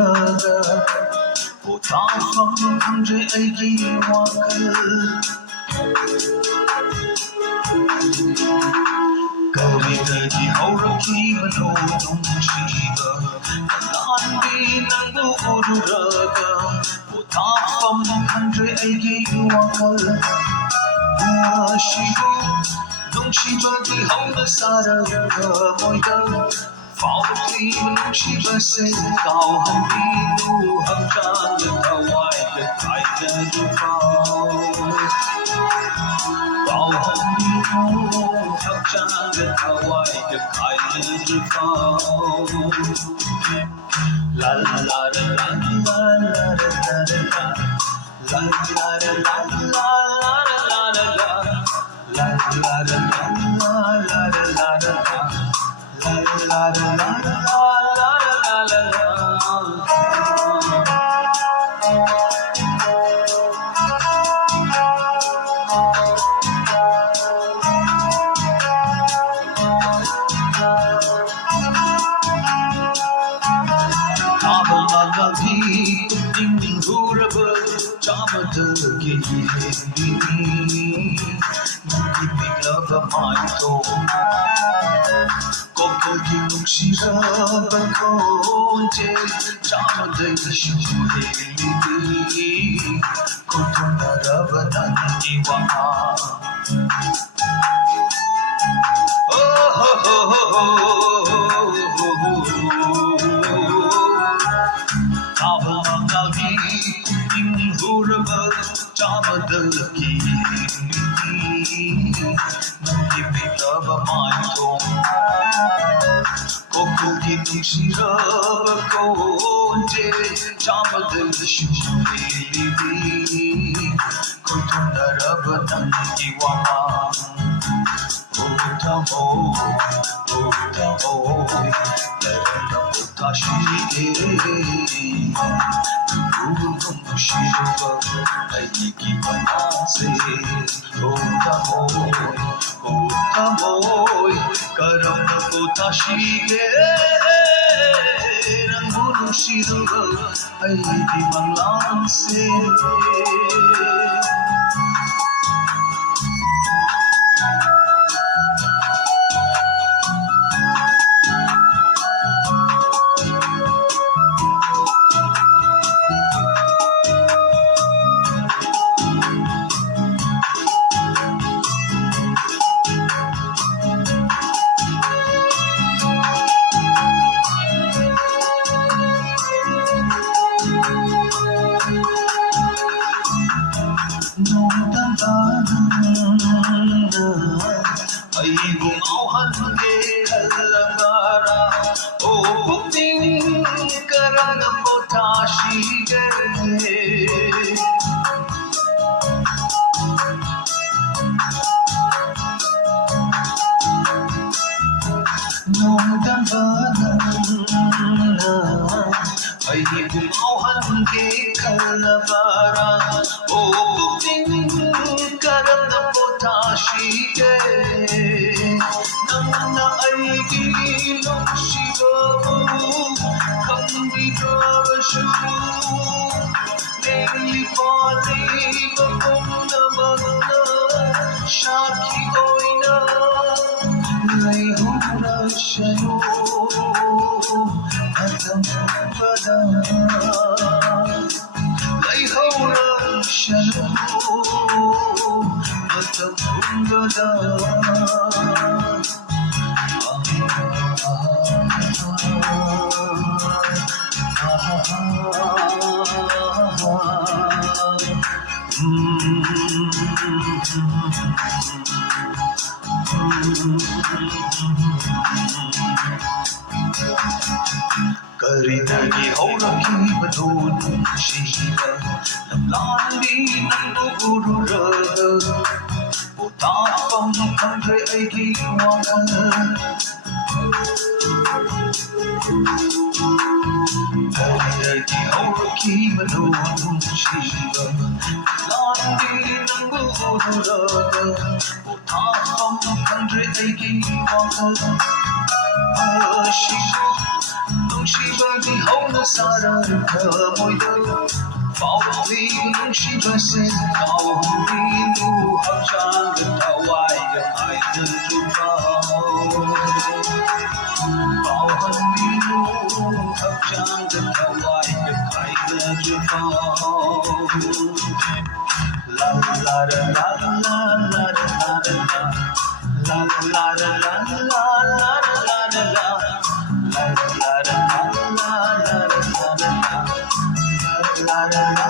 ꯎꯔꯨꯔꯒ ꯄꯣꯊꯥꯐꯝ ꯈꯪꯗ꯭ꯔꯦ ꯑꯩꯒꯤ ꯋꯥꯈꯜ ꯀꯔꯤꯗꯒꯤ ꯍꯧꯔꯛꯈꯤꯕꯅꯣ ꯅꯨꯡꯁꯤꯕ ꯂꯥꯟꯕꯤ ꯅꯪꯕꯨ ꯎꯔꯨꯔꯒ ꯄꯣꯊꯥꯐꯝ ꯈꯪꯗ꯭ꯔꯦ ꯑꯩꯒꯤ ꯋꯥꯈꯜ ꯉꯁꯤꯕꯨ ꯅꯨꯡꯁꯤꯕꯒꯤ ꯍꯧꯅ ꯁꯥꯔꯒ ꯃꯣꯏꯗ ꯐꯥꯎꯔꯛꯂꯤꯕ ꯅꯨꯡꯁꯤꯕꯁꯦ ꯀꯥꯎꯍꯟꯕꯤꯅꯨ ꯍꯛꯆꯥꯡꯗ ꯊꯋꯥꯏꯗ ꯀꯥꯏꯗꯔꯤꯐꯥꯎ ꯀꯥꯎꯍꯟꯕꯤꯅꯨ ꯍꯛꯆꯥꯡꯗ ꯊꯋꯥꯏꯗ ꯀꯥꯏꯗꯔꯤꯐꯥꯎ ला ला ला ला ला ला Kokogi nuksiraba konje chamadai shuheli kotunaraba nandi waha oh oh oh Kabalagi inhuraba chamadagi Nandimilaba maitong Kokogi nuksiraba konje chamadai shuheli kotunaraba nandi waha Utamo, Lerana Utashige, Guru Shiva, Aiki Panase, Utamo, Karana Utashige, Guru Shiva, Aiki Panase. Karidagi howrakibano nungshiba Lamlandi nandu ururaga Utapam kandre aigi wakal Karidagi howrakibano nungshiba Lamlandi nandu ururaga Utapam kandre aigi wakal Ashiku ꯅꯨꯡꯁꯤꯕꯒꯤ ꯍꯧꯅ ꯁꯥꯔꯒ ꯃꯣꯏꯗ ꯄꯥꯎꯗꯤ ꯅꯨꯡꯁꯤꯕꯁꯦ ꯀꯥꯎꯍꯟꯕꯤꯅꯨ ꯍꯛꯆꯥꯡꯗ ꯊꯋꯥꯏꯒ ꯀꯥꯏꯗ꯭ꯔꯤꯐꯥꯎ ꯀꯥꯎꯍꯟꯕꯤꯅꯨ ꯍꯛꯆꯥꯡꯗ ꯊꯋꯥꯏꯒ ꯀꯥꯏꯗ꯭ꯔꯤꯐꯥꯎ La la la la la la la la la la la la la